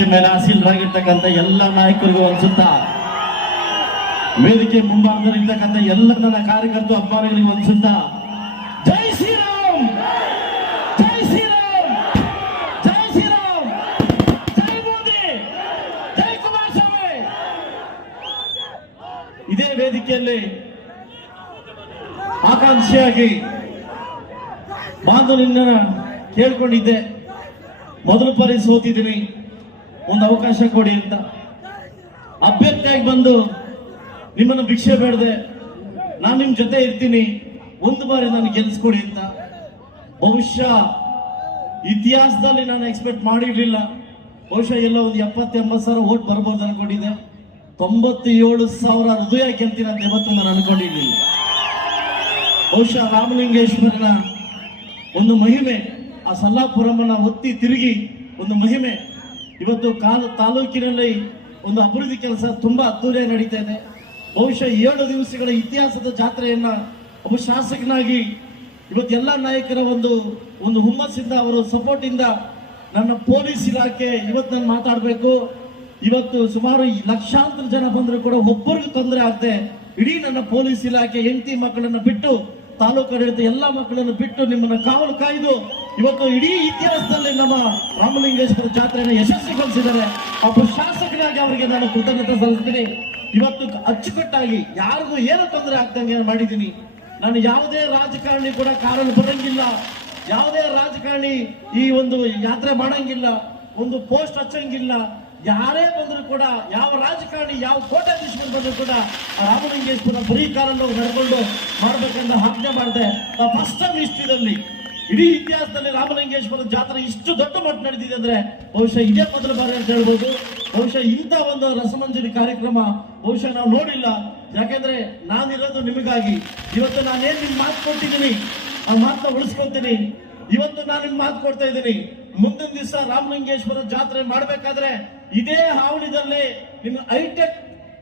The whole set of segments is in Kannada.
ವೇದಿಕೆ ಮೇಲೆ ಆಸೀನರಾಗಿರ್ತಕ್ಕಂಥ ಎಲ್ಲ ನಾಯಕರಿಗೂ ಅನ್ಸುತ್ತಾ ವೇದಿಕೆ ಮುಂಭಾಗದಲ್ಲಿರ್ತಕ್ಕಂಥ ಎಲ್ಲ ನನ್ನ ಕಾರ್ಯಕರ್ತರು ಅಭಿಮಾನಿಗಳಿಗೆ ಅನ್ಸುತ್ತಾ ಜೈ ಶ್ರೀರಾಮ್! ಜೈ ಶ್ರೀರಾಮ್! ಜೈ ಶ್ರೀರಾಮ್! ಜೈ ಮೋದಿ! ಜೈ ಕುಮಾರಸ್ವಾಮಿ! ಇದೇ ವೇದಿಕೆಯಲ್ಲಿ ಆಕಾಂಕ್ಷಿಯಾಗಿ ಬಾಂಧವನಿಂದ ಕೇಳ್ಕೊಂಡಿದ್ದೆ. ಮೊದಲು ಪರಿ ಸೋತಿದ್ದೀನಿ ಒಂದು ಅವಕಾಶ ಕೊಡಿ ಅಂತ. ಅಭ್ಯರ್ಥಿಯಾಗಿ ಬಂದು ನಿಮ್ಮನ್ನು ಭಿಕ್ಷೆ ಬೇಡದೆ ನಾನು ನಿಮ್ಮ ಜೊತೆ ಇರ್ತೀನಿ. ಒಂದು ಬಾರಿ ನಾನು ಗೆಲ್ಸ್ಕೊಡಿ ಅಂತ. ಬಹುಶಃ ಇತಿಹಾಸದಲ್ಲಿ ನಾನು ಎಕ್ಸ್ಪೆಕ್ಟ್ ಮಾಡಿರ್ಲಿಲ್ಲ. ಬಹುಶಃ ಎಲ್ಲ ಒಂದು ಎಪ್ಪತ್ತು, ಎಂಬತ್ತು ಸಾವಿರ ಓಟ್ ಬರ್ಬೋದು ಅನ್ಕೊಂಡಿದ್ದೆ. ತೊಂಬತ್ತೇಳು ಸಾವಿರ ಹೃದಯ ಗೆಲ್ತೀನಿ ಅಂತ ಇವತ್ತು ನಾನು ಅನ್ಕೊಂಡಿರ್ಲಿಲ್ಲ. ಬಹುಶಃ ರಾಮಲಿಂಗೇಶ್ವರನ ಒಂದು ಮಹಿಮೆ, ಆ ಸಲ್ಲಾಪುರಮ್ಮನ ಹೊತ್ತಿ ತಿರುಗಿ ಒಂದು ಮಹಿಮೆ ಇವತ್ತು ಕಾಲು ತಾಲೂಕಿನಲ್ಲಿ ಒಂದು ಅಭಿವೃದ್ಧಿ ಕೆಲಸ ತುಂಬಾ ಅದ್ದೂರಿಯಾಗಿ ನಡೀತಾ ಇದೆ. ಬಹುಶಃ ಏಳು ದಿವಸಗಳ ಇತಿಹಾಸದ ಜಾತ್ರೆಯನ್ನ ಒಬ್ಬ ಶಾಸಕನಾಗಿ ಇವತ್ತು ಎಲ್ಲ ನಾಯಕರ ಒಂದು ಒಂದು ಹುಮ್ಮಸ್ಸಿಂದ, ಅವರ ಸಪೋರ್ಟ್ ಇಂದ ನನ್ನ ಪೊಲೀಸ್ ಇಲಾಖೆ ಇವತ್ತು ನಾನು ಮಾತಾಡಬೇಕು. ಇವತ್ತು ಸುಮಾರು ಲಕ್ಷಾಂತರ ಜನ ಬಂದರೂ ಕೂಡ ಒಬ್ಬರಿಗೂ ತೊಂದರೆ ಆಗದೆ ಇಡೀ ನನ್ನ ಪೊಲೀಸ್ ಇಲಾಖೆ ಹೆಂಡತಿ ಮಕ್ಕಳನ್ನು ಬಿಟ್ಟು ತಾಲೂಕು ಎಲ್ಲ ಮಕ್ಕಳನ್ನು ಬಿಟ್ಟು ನಿಮ್ಮನ್ನ ಕಾವಲು ಕಾಯ್ದು ಇವತ್ತು ಇಡೀ ಇತಿಹಾಸದಲ್ಲಿ ನಮ್ಮ ರಾಮಲಿಂಗೇಶ್ವರ ಜಾತ್ರೆಯನ್ನು ಯಶಸ್ವಿಗೊಳಿಸಿದ್ದಾರೆ. ಒಬ್ಬ ಶಾಸಕರಾಗಿ ಅವರಿಗೆ ನಾನು ಕೃತಜ್ಞತೆ ಸಲ್ಲಿಸ್ತೀನಿ. ಇವತ್ತು ಅಚ್ಚುಕಟ್ಟಾಗಿ ಯಾರಿಗೂ ಏನು ತೊಂದರೆ ಆಗ್ತಂಗೆ ಮಾಡಿದ್ದೀನಿ. ನಾನು ಯಾವುದೇ ರಾಜಕಾರಣಿ ಕೂಡ ಕಾರಣ ಬರಂಗಿಲ್ಲ. ಯಾವುದೇ ರಾಜಕಾರಣಿ ಈ ಒಂದು ಯಾತ್ರೆ ಮಾಡಂಗಿಲ್ಲ. ಒಂದು ಪೋಸ್ಟ್ ಹಚ್ಚಂಗಿಲ್ಲ. ಯಾರೇ ಬಂದರೂ ಕೂಡ, ಯಾವ ರಾಜಕಾರಣಿ, ಯಾವ ಕೋಟೆ ಕೋಟ್ಯಾಧೀಶರು ಬಂದರೂ ಕೂಡ ರಾಮಲಿಂಗೇಶ್ವರ ಬರೀ ಕಾರನ್ನು ನಡ್ಕೊಂಡು ಮಾಡಬೇಕೆಂದು ಆಜ್ಞೆ ಮಾಡಿದೆ. ಫಸ್ಟ್ ಟೈಮ್ ಹಿಸ್ಟ್ರಿದಲ್ಲಿ ಇಡೀ ಇತಿಹಾಸದಲ್ಲಿ ರಾಮಲಿಂಗೇಶ್ವರ ಜಾತ್ರೆ ಇಷ್ಟು ದೊಡ್ಡ ಮಟ್ಟ ನಡೆದಿದೆ ಅಂದರೆ ಬಹುಶಃ ಇದೇ ಮೊದಲ ಬಾರಿ ಅಂತ ಹೇಳ್ಬೋದು. ಬಹುಶಃ ಇಂಥ ಒಂದು ರಸಮಂಜರಿ ಕಾರ್ಯಕ್ರಮ ಬಹುಶಃ ನಾವು ನೋಡಿಲ್ಲ. ಯಾಕೆಂದ್ರೆ ನಾನಿರೋದು ನಿಮಗಾಗಿ. ಇವತ್ತು ನಾನೇನು ನಿಮ್ಮ ಮಾತು ಕೊಟ್ಟಿದ್ದೀನಿ, ಆ ಮಾತನ್ನ ಉಳಿಸ್ಕೊತೀನಿ. ಇವತ್ತು ನಾನು ನಿಮ್ ಮಾತು ಕೊಡ್ತಾ ಇದ್ದೀನಿ. ಮುಂದಿನ ದಿವಸ ರಾಮಲಿಂಗೇಶ್ವರ ಜಾತ್ರೆ ಮಾಡ್ಬೇಕಾದ್ರೆ ಇದೇ ಹಾವಳಿದಲ್ಲಿ ನಿಮ್ಮ ಹೈಟೆಕ್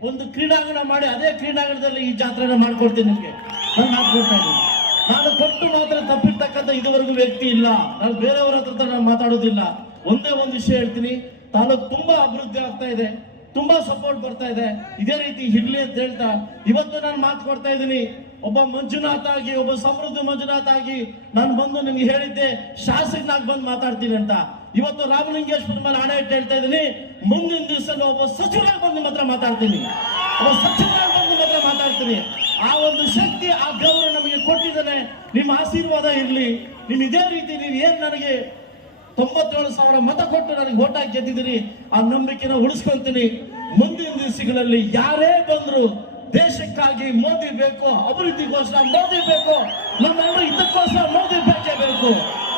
ಒಂದು ಕ್ರೀಡಾಂಗಣ ಮಾಡಿ ಅದೇ ಕ್ರೀಡಾಂಗಣದಲ್ಲಿ ಈ ಜಾತ್ರೆನ ಮಾಡ್ಕೊಡ್ತೀನಿ ನಿಮಗೆ. ನಾನು ಮಾತು ಕೊಡ್ತಾ ಇದ್ದೀನಿ ನಾನು ಕೊಟ್ಟು ಮಾತ್ರ ತಪ್ಪಿರ್ತಕ್ಕಂಥ ಇದುವರೆಗೂ ವ್ಯಕ್ತಿ ಇಲ್ಲ. ನಾನು ಬೇರೆಯವರ ಹತ್ರ ನಾನು ಮಾತಾಡೋದಿಲ್ಲ. ಒಂದೇ ಒಂದು ವಿಷಯ ಹೇಳ್ತೀನಿ. ತಾಲೂಕು ತುಂಬಾ ಅಭಿವೃದ್ಧಿ ಆಗ್ತಾ ಇದೆ. ತುಂಬಾ ಸಪೋರ್ಟ್ ಬರ್ತಾ ಇದೆ. ಇದೇ ರೀತಿ ಇರ್ಲಿ ಅಂತ ಹೇಳ್ತಾ, ಇವತ್ತು ನಾನು ಮಾತು ಕೊಡ್ತಾ ಇದ್ದೀನಿ. ಒಬ್ಬ ಮಂಜುನಾಥ್ ಆಗಿ, ಒಬ್ಬ ಸಮೃದ್ಧ ಮಂಜುನಾಥ್ ಆಗಿ ನಾನು ಬಂದು ನಿಮ್ಗೆ ಹೇಳಿದ್ದೆ, ಶಾಸಕನಾಗಿ ಬಂದು ಮಾತಾಡ್ತೀನಿ ಅಂತ. ಇವತ್ತು ರಾಮಲಿಂಗೇಶ್ವರ ಮೇಲೆ ಹಣ ಇಟ್ಟು ಹೇಳ್ತಾ ಇದ್ದೀನಿ, ಮುಂದಿನ ದಿವಸ ಒಬ್ಬ ಸಚಿವರಾಗಿ ಬಂದು ನಿಮ್ಮ ಹತ್ರ ಮಾತಾಡ್ತೀನಿ. ಒಬ್ಬ ಸಚಿವರಾಗಿ ಬಂದು ನಿಮ್ಮ ಹತ್ರ ಮಾತಾಡ್ತೀನಿ. ಆ ಒಂದು ಶಕ್ತಿ, ಆ ಗೌರವ ನಮಗೆ ಕೊಟ್ಟಿದ್ದಾನೆ. ನಿಮ್ಮ ಆಶೀರ್ವಾದ ಇರಲಿ. ನಿಮ್ ಇದೇ ರೀತಿ ನೀವು ಏನ್ ನನಗೆ ತೊಂಬತ್ತೇಳು ಸಾವಿರ ಮತ ಕೊಟ್ಟು ನನಗೆ ಓಟ್ ಹಾಕಿ ಗೆದ್ದಿದ್ದೀರಿ, ಆ ನಂಬಿಕೆನ ಉಳಿಸ್ಕೊಂತೀನಿ. ಮುಂದಿನ ದಿವಸಗಳಲ್ಲಿ ಯಾರೇ ಬಂದ್ರು ದೇಶಕ್ಕಾಗಿ ಮೋದಿ ಬೇಕು, ಅಭಿವೃದ್ಧಿಗೋಸ್ಕರ ಮೋದಿ ಬೇಕು, ನಮ್ಮೆಲ್ಲರೂ ಇದಕ್ಕೋಸ್ಕರ ಮೋದಿ ಬೇಕೇ ಬೇಕು.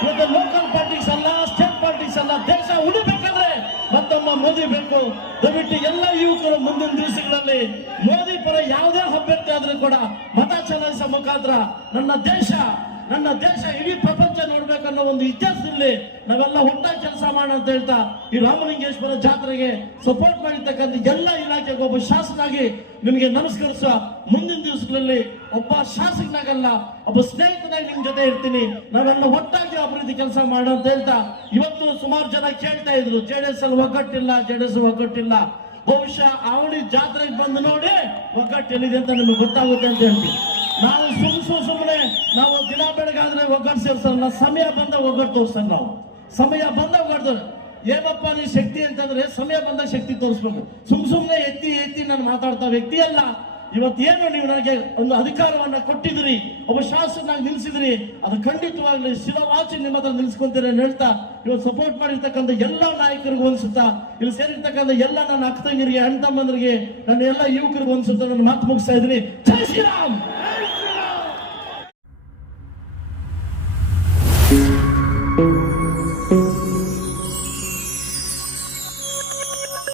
ಇವತ್ತು ಲೋಕಲ್ ಪಾರ್ಟೀಸ್ ಅಲ್ಲ ಸ್ಟೇಟ್ ಪಾರ್ಟೀಸ್ ಅಲ್ಲ, ದೇಶ ಉಳಿಬೇಕಂದ್ರೆ ಮತ್ತೊಮ್ಮ ಮೋದಿ ಬೇಕು. ದಯವಿಟ್ಟು ಎಲ್ಲ ಯುವಕರು ಮುಂದಿನ ದಿವಸಗಳಲ್ಲಿ ಮೋದಿ ಪರ ಯಾವುದೇ ಅಭ್ಯರ್ಥಿ ಆದ್ರೂ ಕೂಡ ಮತ ಚಲಾಯಿಸೋ ಮುಖಾಂತರ ನನ್ನ ದೇಶ ನನ್ನ ದೇಶ ಇಡೀ ಪ್ರಪಂಚ ನೋಡ್ಬೇಕನ್ನೋ ಒಂದು ಇತಿಹಾಸದಲ್ಲಿ ನಾವೆಲ್ಲ ಒಟ್ಟಾಗಿ ಕೆಲಸ ಮಾಡೋಣ ಅಂತ ಹೇಳ್ತಾ ಈ ರಾಮಲಿಂಗೇಶ್ವರ ಜಾತ್ರೆಗೆ ಸಪೋರ್ಟ್ ಮಾಡಿರ್ತಕ್ಕಂಥ ಎಲ್ಲ ಇಲಾಖೆಗೆ ಒಬ್ಬ ಶಾಸಕನಾಗಿ ನಿಮಗೆ ನಮಸ್ಕರಿಸುವ ಮುಂದಿನ ದಿವಸಗಳಲ್ಲಿ ಒಬ್ಬ ಶಾಸಕನಾಗಲ್ಲ, ಒಬ್ಬ ಸ್ನೇಹಿತನಾಗಿ ನಿಮ್ ಜೊತೆ ಇರ್ತೀನಿ. ನಾವೆಲ್ಲ ಒಟ್ಟಾಗಿ ಅಭಿವೃದ್ಧಿ ಕೆಲಸ ಮಾಡೋ ಅಂತ ಹೇಳ್ತಾ ಇವತ್ತು ಸುಮಾರು ಜನ ಕೇಳ್ತಾ ಇದ್ರು, ಜೆಡಿಎಸ್ ಅಲ್ಲಿ ಒಗ್ಗಟ್ಟಿಲ್ಲ, ಜೆಡಿಎಸ್ ಒಗ್ಗಟ್ಟಿಲ್ಲ. ಬಹುಶಃ ಅವಳಿ ಜಾತ್ರೆಗೆ ಬಂದು ನೋಡಿ ಒಗ್ಗಟ್ಟು ಎಲ್ಲಿದೆ ಅಂತ ನಿಮಗೆ ಗೊತ್ತಾಗುತ್ತೆ ಅಂತ ಹೇಳ್ತೀನಿ. ನಾವು ಸುಮ್ ಸುಮ್ ಸುಮ್ಮನೆ ನಾವು ದಿನ ಬೆಳಗಾದ್ರೆ ಒಗ್ಗಟ್ಟು ಸೇರ್ಸಲ್ಲ ಸಮಯ ಬಂದ ಒಗ್ಗಟ್ಟು ತೋರ್ಸಲ್ಲ ನಾವು. ಸಮಯ ಬಂದ ಒಗ್ಗಟ್ಟು ಏನಪ್ಪ ನೀ ಶಕ್ತಿ ಅಂತಂದ್ರೆ ಸಮಯ ಬಂದಾಗ ಶಕ್ತಿ ತೋರಿಸ್ಬೇಕು. ಸುಮ್ ಸುಮ್ಮನೆ ಎತ್ತಿ ಎತ್ತಿ ನಾನು ಮಾತಾಡ್ತಾ ವ್ಯಕ್ತಿ ಅಲ್ಲ. ಇವತ್ತೇನು ನೀವು ನನಗೆ ಒಂದು ಅಧಿಕಾರವನ್ನ ಕೊಟ್ಟಿದ್ರಿ ಒಬ್ಬ ಶಾಸಕನಾಗಿ ನಿಲ್ಸಿದ್ರಿ ಅದು ಖಂಡಿತವಾಗ್ಲಿ ಶಿವವಾಚಿ ನಿಮ್ಮ ಹತ್ರ ನಿಲ್ಸ್ಕೊಂತೀರಿ ಹೇಳ್ತಾ, ಇವತ್ತು ಸಪೋರ್ಟ್ ಮಾಡಿರ್ತಕ್ಕಂಥ ಎಲ್ಲ ನಾಯಕರಿಗೂ ಅನ್ಸುತ್ತಾ, ಇಲ್ಲಿ ಸೇರಿರ್ತಕ್ಕಂಥ ಎಲ್ಲ ನನ್ನ ಅಕ್ಕ ತಂಗಿರಿಗೆ ಅಣ್ಣ ತಮ್ಮಂದರಿಗೆ ನನ್ನ ಎಲ್ಲ ಯುವಕರಿಗೂ ಅನ್ಸುತ್ತಾ, ನನ್ನ ಮಾತು ಮುಗಿಸ್ತಾ ಇದ್ದೀನಿ. ಜೈ ಶ್ರೀರಾಮ್!